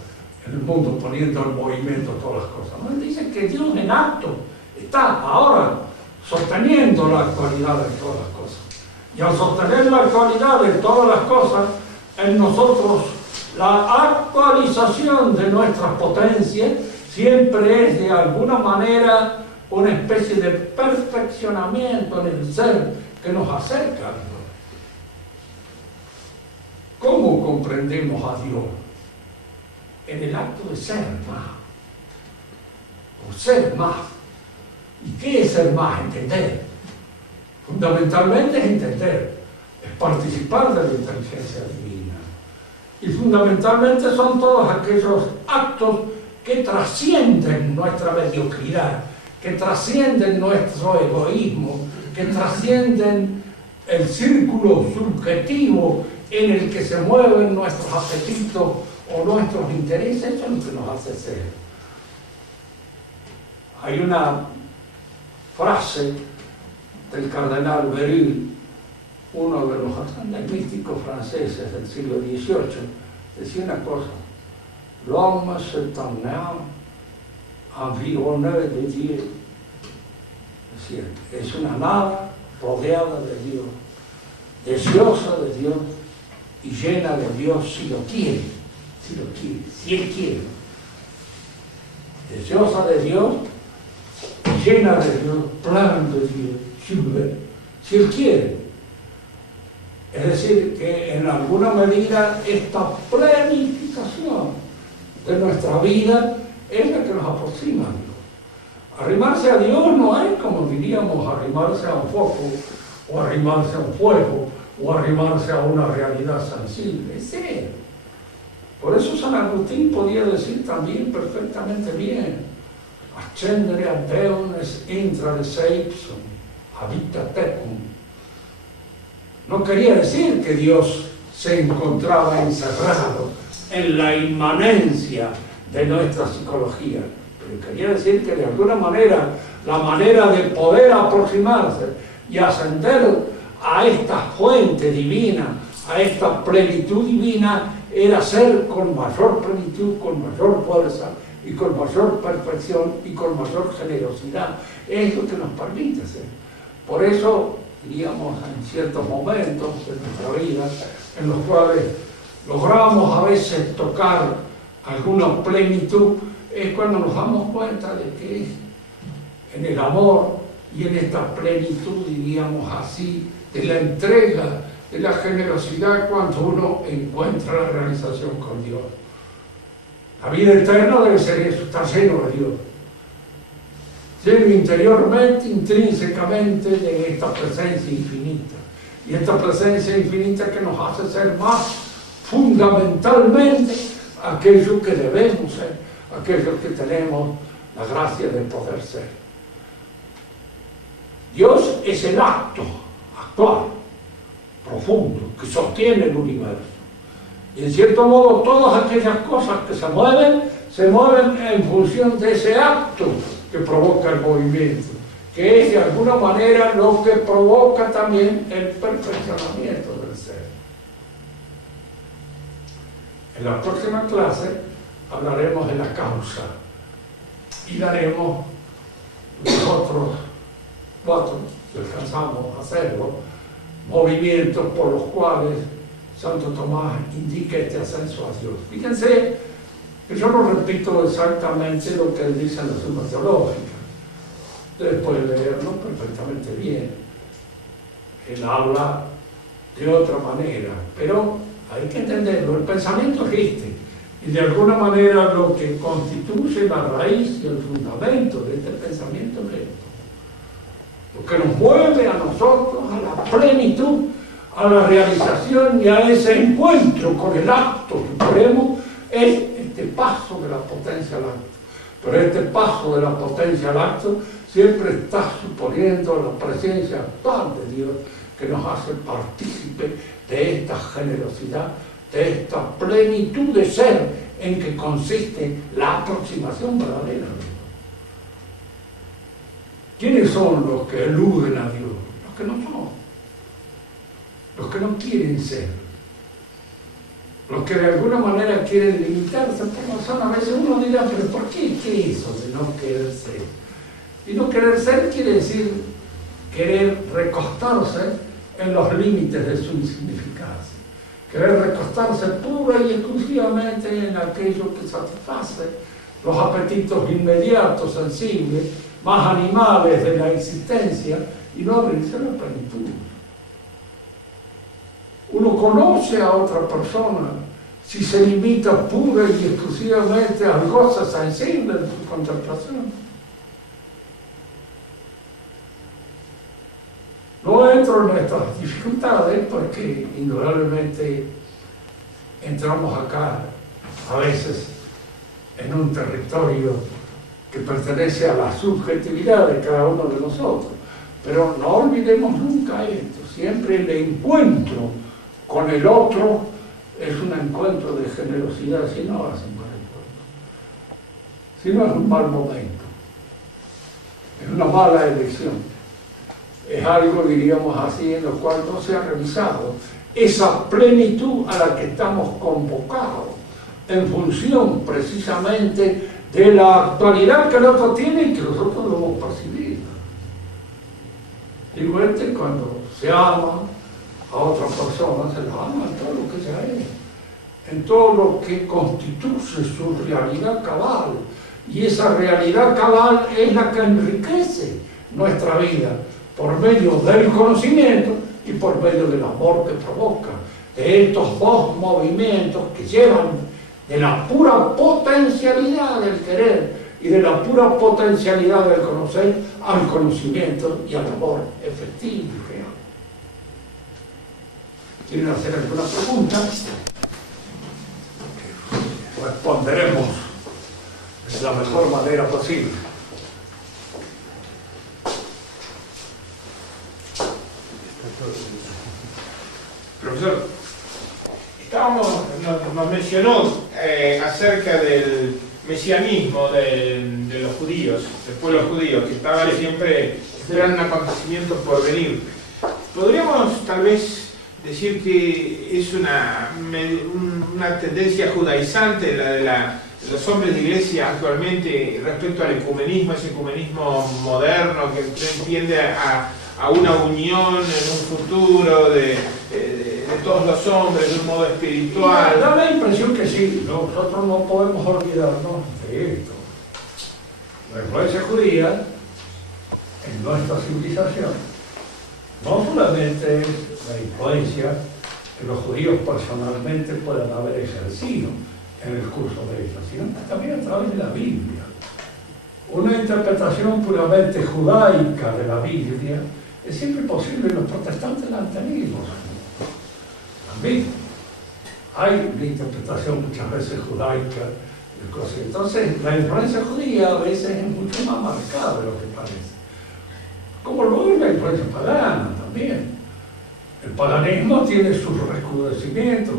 el mundo poniendo en movimiento todas las cosas. No, él dice que Dios en acto está ahora sosteniendo la actualidad de todas las cosas. Y al sostener la actualidad de todas las cosas, en nosotros la actualización de nuestras potencias siempre es de alguna manera una especie de perfeccionamiento en el ser que nos acerca a Dios. ¿Cómo comprendemos a Dios? En el acto de ser más, o ser más. ¿Y qué es ser más? Entender. Fundamentalmente es entender, es participar de la inteligencia divina. Y fundamentalmente son todos aquellos actos que trascienden nuestra mediocridad, que trascienden nuestro egoísmo, que trascienden el círculo subjetivo en el que se mueven nuestros apetitos o nuestros intereses. Eso es lo que nos hace ser. Hay una frase del cardenal Beryl, uno de los grandes místicos franceses del siglo XVIII, decía una cosa: l'homme s'éternel environné de Dieu. Es decir, es una nada rodeada de Dios, deseosa de Dios y llena de Dios si lo quiere, si Él quiere. Deseosa de Dios, llena de Dios, plan de Dios, si Él quiere. Es decir, que en alguna medida esta planificación de nuestra vida es la que nos aproxima a Dios. Arrimarse a Dios no es, como diríamos, arrimarse a un foco, o arrimarse a un fuego, o arrimarse a una realidad sensible, es Él. Por eso San Agustín podía decir también perfectamente bien: ascendere a Deum es intra de seipsum, habita tecum. No quería decir que Dios se encontraba encerrado en la inmanencia de nuestra psicología, pero quería decir que de alguna manera la manera de poder aproximarse y ascender a esta fuente divina, a esta plenitud divina, era ser con mayor plenitud, con mayor fuerza y con mayor perfección y con mayor generosidad. Es lo que nos permite ser. Por eso, diríamos, en ciertos momentos de nuestra vida en los cuales logramos a veces tocar alguna plenitud, es cuando nos damos cuenta de que es en el amor y en esta plenitud, diríamos así, de la entrega, de la generosidad, cuando uno encuentra la realización con Dios. La vida eterna debe ser eso, estar lleno de Dios. lleno interiormente, intrínsecamente de esta presencia infinita. Y esta presencia infinita que nos hace ser más fundamentalmente aquellos que debemos ser, aquellos que tenemos la gracia de poder ser. Dios es el acto actual, profundo, que sostiene el universo. Y en cierto modo todas aquellas cosas que se mueven en función de ese acto que provoca el movimiento, que es de alguna manera lo que provoca también el perfeccionamiento del ser. En la próxima clase hablaremos de la causa y daremos los otros 4, si alcanzamos a hacerlo, movimientos por los cuales Santo Tomás indica este ascenso a Dios. Fíjense que yo no repito exactamente lo que él dice en la Suma Teológica. Ustedes pueden leerlo perfectamente bien. Él habla de otra manera, pero hay que entenderlo. El pensamiento existe y de alguna manera lo que constituye la raíz y el fundamento de este pensamiento es esto. Lo que nos mueve a nosotros a la plenitud, a la realización y a ese encuentro con el acto supremo es este paso de la potencia al acto. Pero este paso de la potencia al acto siempre está suponiendo la presencia actual de Dios que nos hace partícipe de esta generosidad, de esta plenitud de ser en que consiste la aproximación verdadera a Dios. ¿Quiénes son los que eluden a Dios? Los que no son, los que no quieren ser, los que de alguna manera quieren limitarse por razón. A veces uno dirá, pero ¿por qué? ¿Qué es eso de no querer ser? Y no querer ser quiere decir querer recostarse en los límites de su insignificancia, querer recostarse pura y exclusivamente en aquello que satisface los apetitos inmediatos, sensibles, más animales de la existencia, y no abrirse a la plenitud. Uno conoce a otra persona si se limita pura y exclusivamente al goce sensible de su contemplación. No entro en estas dificultades porque indudablemente entramos acá a veces en un territorio que pertenece a la subjetividad de cada uno de nosotros. Pero no olvidemos nunca esto, siempre el encuentro con el otro es un encuentro de generosidad, si no es un mal encuentro, si no es un mal momento, es una mala elección. Es algo, diríamos así, en lo cual no se ha revisado esa plenitud a la que estamos convocados en función precisamente de la actualidad que el otro tiene y que nosotros debemos percibir. Igualmente cuando se ama a otra persona, se la ama en todo lo que sea él, en todo lo que constituye su realidad cabal, y esa realidad cabal es la que enriquece nuestra vida por medio del conocimiento y por medio del amor que provoca, de estos dos movimientos que llevan de la pura potencialidad del querer y de la pura potencialidad del conocer al conocimiento y al amor efectivo y real. ¿Quieren hacer alguna pregunta? Responderemos de la mejor manera posible. Profesor, nos mencionó acerca del mesianismo de los judíos, del pueblo judío, que estaban siempre esperando un acontecimiento por venir. ¿Podríamos tal vez decir que es una tendencia judaizante la de los hombres de iglesia actualmente respecto al ecumenismo, ese ecumenismo moderno que tiende a una unión en un futuro de todos los hombres de un modo espiritual? Da la impresión que sí, nosotros no podemos olvidarnos de esto. La influencia judía en nuestra civilización no solamente es la influencia que los judíos personalmente puedan haber ejercido en el curso de ella, sino también a través de la Biblia. una interpretación puramente judaica de la Biblia es siempre posible, y los protestantes la han tenido. También hay una interpretación muchas veces judaica. Entonces, la influencia judía a veces es mucho más marcada de lo que parece. Como lo es la influencia pagana también. El paganismo tiene sus recrudecimientos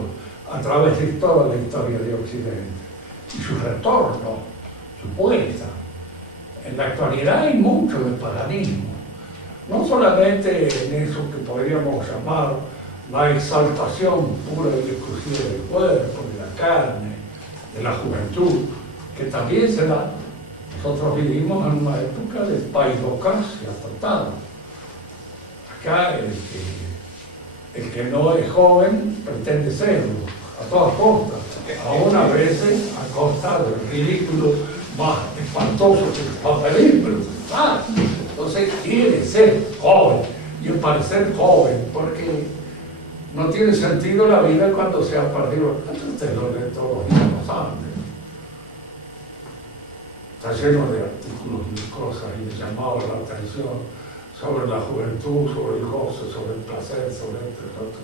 a través de toda la historia de Occidente y su retorno, su vuelta. En la actualidad hay mucho de paganismo, no solamente en eso que podríamos llamar la exaltación pura y exclusiva del cuerpo, de la carne, de la juventud, que también se da. Nosotros vivimos en una época de paidocracia total. Acá el que no es joven pretende serlo, a todas costas, aún a veces a costa del ridículo más espantoso que se va a pedir, pero entonces quiere ser joven y parecer joven, porque no tiene sentido la vida cuando se ha perdido. Usted lo lee todos los días, lo saben. Está lleno de artículos y cosas y de llamados a la atención sobre la juventud, sobre el goce, sobre el placer, sobre otro.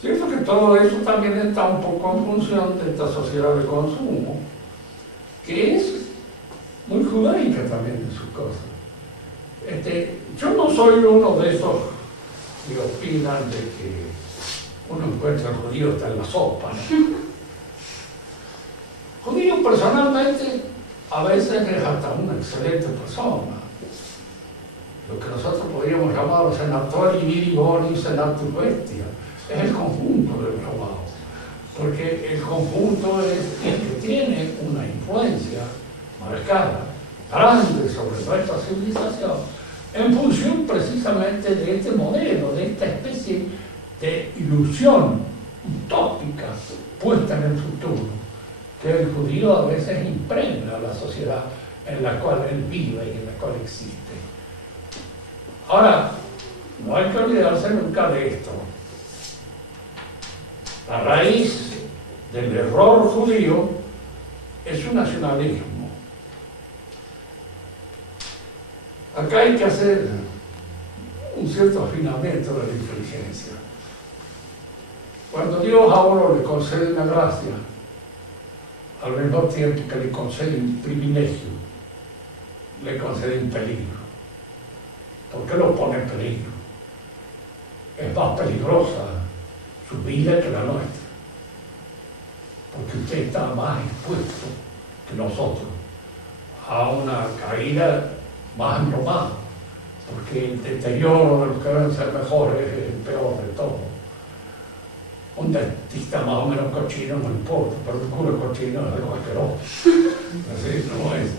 Cierto que todo eso también está un poco en función de esta sociedad de consumo, que es muy judaica también en sus cosas. Yo no soy uno de esos que opinan de que uno encuentra al judío hasta en la sopa, ¿no? Judío personalmente a veces es hasta una excelente persona. Lo que nosotros podríamos llamar senatori viri boni senatus bestia, es el conjunto del trabajo, porque el conjunto es el que tiene una influencia marcada, grande sobre nuestra civilización, en función precisamente de este modelo, de esta especie de ilusión utópica puesta en el futuro, que el judío a veces impregna a la sociedad en la cual él vive y en la cual existe. Ahora, no hay que olvidarse nunca de esto. La raíz del error judío es su nacionalismo. Acá hay que hacer un cierto afinamiento de la inteligencia. Cuando Dios a uno le concede una gracia, al mismo tiempo que le concede un privilegio, le concede un peligro. ¿Por qué lo pone en peligro? Es más peligrosa su vida que la nuestra, porque usted está más expuesto que nosotros a una caída más embromada, porque el deterioro de los que deben ser mejores es el peor de todo. Un dentista más o menos cochino no importa, pero un cura cochino es algo asqueroso. Así no es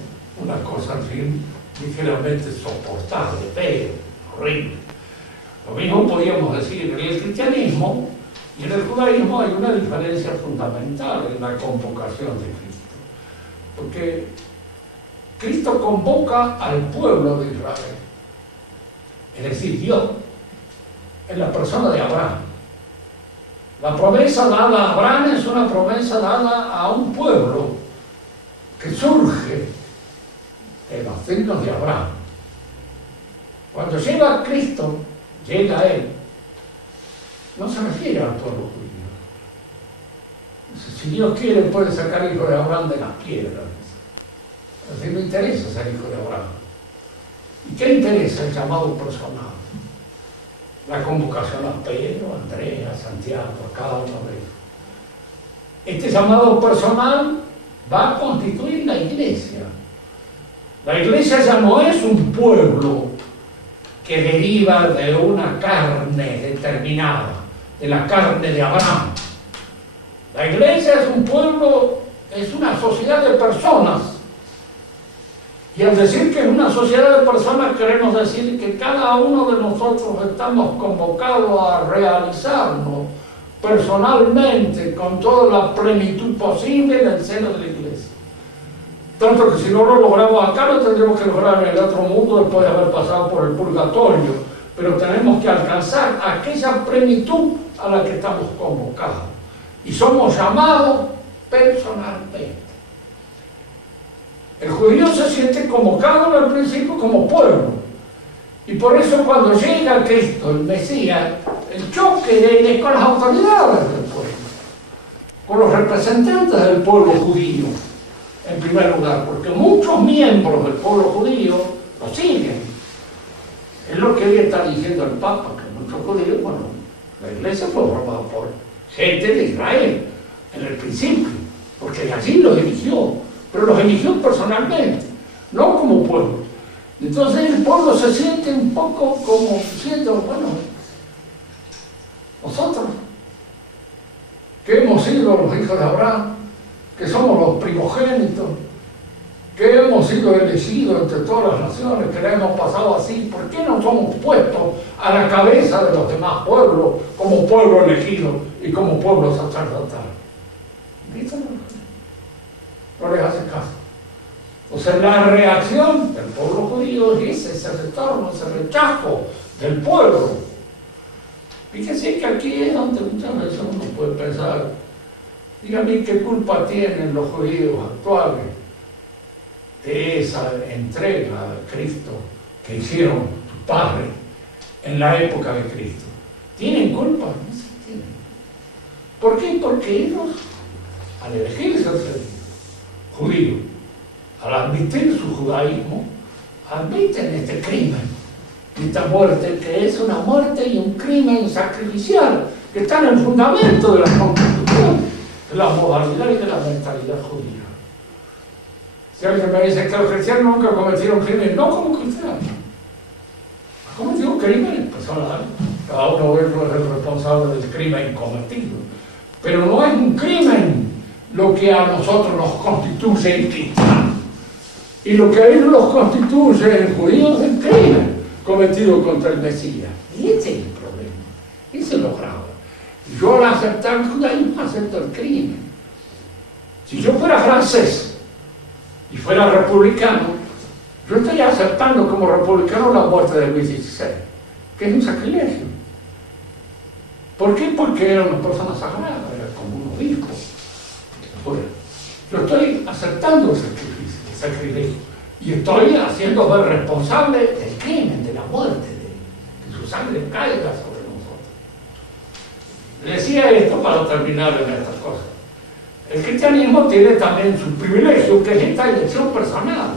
una cosa así ligeramente soportable, feo, horrible. Lo mismo podríamos decir en el cristianismo y en el judaísmo. Hay una diferencia fundamental en la convocación de Cristo, porque Cristo convoca al pueblo de Israel, es decir, Dios, en la persona de Abraham. La promesa dada a Abraham es una promesa dada a un pueblo que surge de los signos de Abraham. Cuando llega a Cristo, llega a él, no se refiere al pueblo judío. Si Dios quiere, puede sacar hijo de Abraham de las piedras. Así no interesa ser hijo de Abraham. ¿Y qué interesa el llamado personal? La convocación a Pedro, a Andrea, a Santiago, a cada uno de ellos. Este llamado personal va a constituir la iglesia. La iglesia ya no es un pueblo que deriva de una carne determinada, de la carne de Abraham. La iglesia es un pueblo, es una sociedad de personas. Y al decir que es una sociedad de personas, queremos decir que cada uno de nosotros estamos convocados a realizarnos personalmente con toda la plenitud posible en el seno de la iglesia. Tanto que si no lo logramos acá, lo tendremos que lograr en el otro mundo después de haber pasado por el purgatorio. Pero tenemos que alcanzar aquella plenitud a la que estamos convocados. Y somos llamados personalmente. El judío se siente convocado al principio como pueblo. Y por eso cuando llega Cristo, el Mesías, el choque de él es con las autoridades del pueblo, con los representantes del pueblo judío, en primer lugar, porque muchos miembros del pueblo judío lo siguen. Es lo que hoy está diciendo el Papa, que muchos judíos, bueno, la iglesia fue formada por gente de Israel en el principio, porque allí los eligió, pero los eligió personalmente, no como pueblo. Entonces el pueblo se siente un poco como diciendo, bueno, nosotros, que hemos sido los hijos de Abraham, que somos los primogénitos, que hemos sido elegidos entre todas las naciones, que la hemos pasado así, ¿por qué no somos puestos a la cabeza de los demás pueblos como pueblo elegido y como pueblo sacerdotal? ¿Viste? No les hace caso. O sea, la reacción del pueblo judío es ese retorno, ese rechazo del pueblo. Fíjense que aquí es donde muchas veces uno puede pensar, dígame qué culpa tienen los judíos actuales de esa entrega a Cristo que hicieron tus padres en la época de Cristo. ¿Tienen culpa? No se tienen. ¿Por qué? Porque ellos, al elegirse a ser judíos, al admitir su judaísmo, admiten este crimen, esta muerte, que es una muerte y un crimen sacrificial, que está en el fundamento de la Constitución, de la moralidad y de la mentalidad judía. Si alguien me dice que los cristianos nunca cometieron crímenes, no como cristianos, cometieron crímenes personales, cada uno de ellos es el responsable del crimen cometido, pero no es un crimen lo que a nosotros nos constituye en cristianos. Y lo que a ellos los constituye en judíos es el crimen cometido contra el Mesías. Y ese es el problema. Ese es lo grave. Yo al aceptar el judaísmo acepto el crimen. Si yo fuera francés y fuera republicano, yo estaría aceptando como republicano la muerte de Luis XVI, que es un sacrilegio. ¿Por qué? Porque era una persona sagrada, era como un obispo. Yo estoy aceptando el sacrilegio y estoy haciéndome responsable del crimen, de la muerte, de que su sangre caiga sobre nosotros. Le decía esto para terminar en estas cosas. El cristianismo tiene también su privilegio, que es esta elección personal,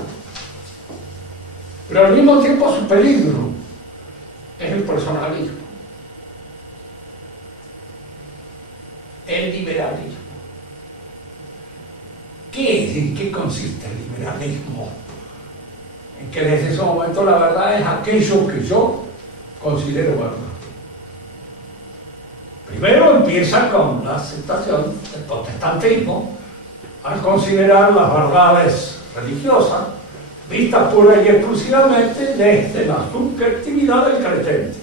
pero al mismo tiempo su peligro es el personalismo, el liberalismo. ¿Qué es y qué consiste el liberalismo? En que desde ese momento la verdad es aquello que yo considero verdad. Primero empieza con la aceptación del protestantismo al considerar las verdades religiosas vistas pura y exclusivamente desde la subjetividad del creyente.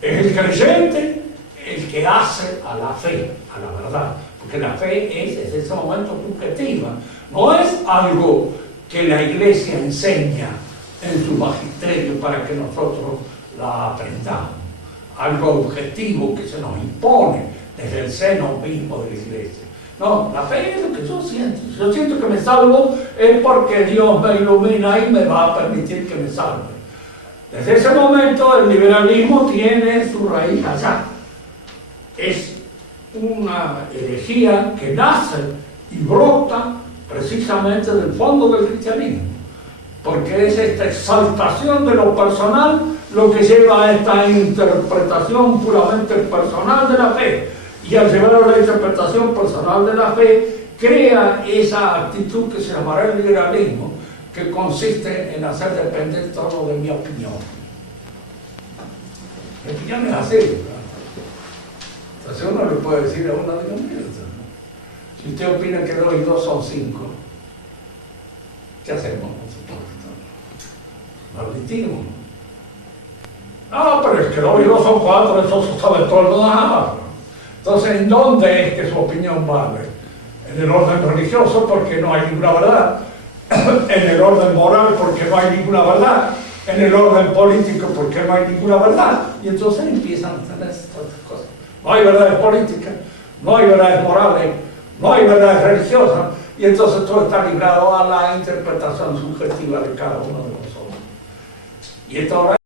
Es el creyente el que hace a la fe, a la verdad, porque la fe es desde ese momento subjetiva, no es algo que la Iglesia enseña en su magisterio para que nosotros la aprendamos, algo objetivo que se nos impone desde el seno mismo de la Iglesia. No, la fe es lo que yo siento. Si yo siento que me salvo es porque Dios me ilumina y me va a permitir que me salve. Desde ese momento el liberalismo tiene su raíz allá. Es una herejía que nace y brota precisamente del fondo del cristianismo, porque es esta exaltación de lo personal lo que lleva a esta interpretación puramente personal de la fe, y al llevar a la interpretación personal de la fe crea esa actitud que se llamará el liberalismo, que consiste en hacer depender todo de mi opinión. Mi opinión es así, ¿verdad? Entonces uno le puede decir a uno, si usted opina que 2 y 2 son 5, ¿qué hacemos nosotros? ¿Lo admitimos? No, pero es que 2 y 2 son 4, eso sabe todo el mundo. Entonces, ¿en dónde es que su opinión vale? En el orden religioso, porque no hay ninguna verdad. En el orden moral, porque no hay ninguna verdad. En el orden político, porque no hay ninguna verdad. Y entonces empiezan a tener estas cosas. No hay verdades políticas, no hay verdades morales, no hay verdades religiosas. y entonces todo está librado a la interpretación subjetiva de cada uno de nosotros. Y esta obra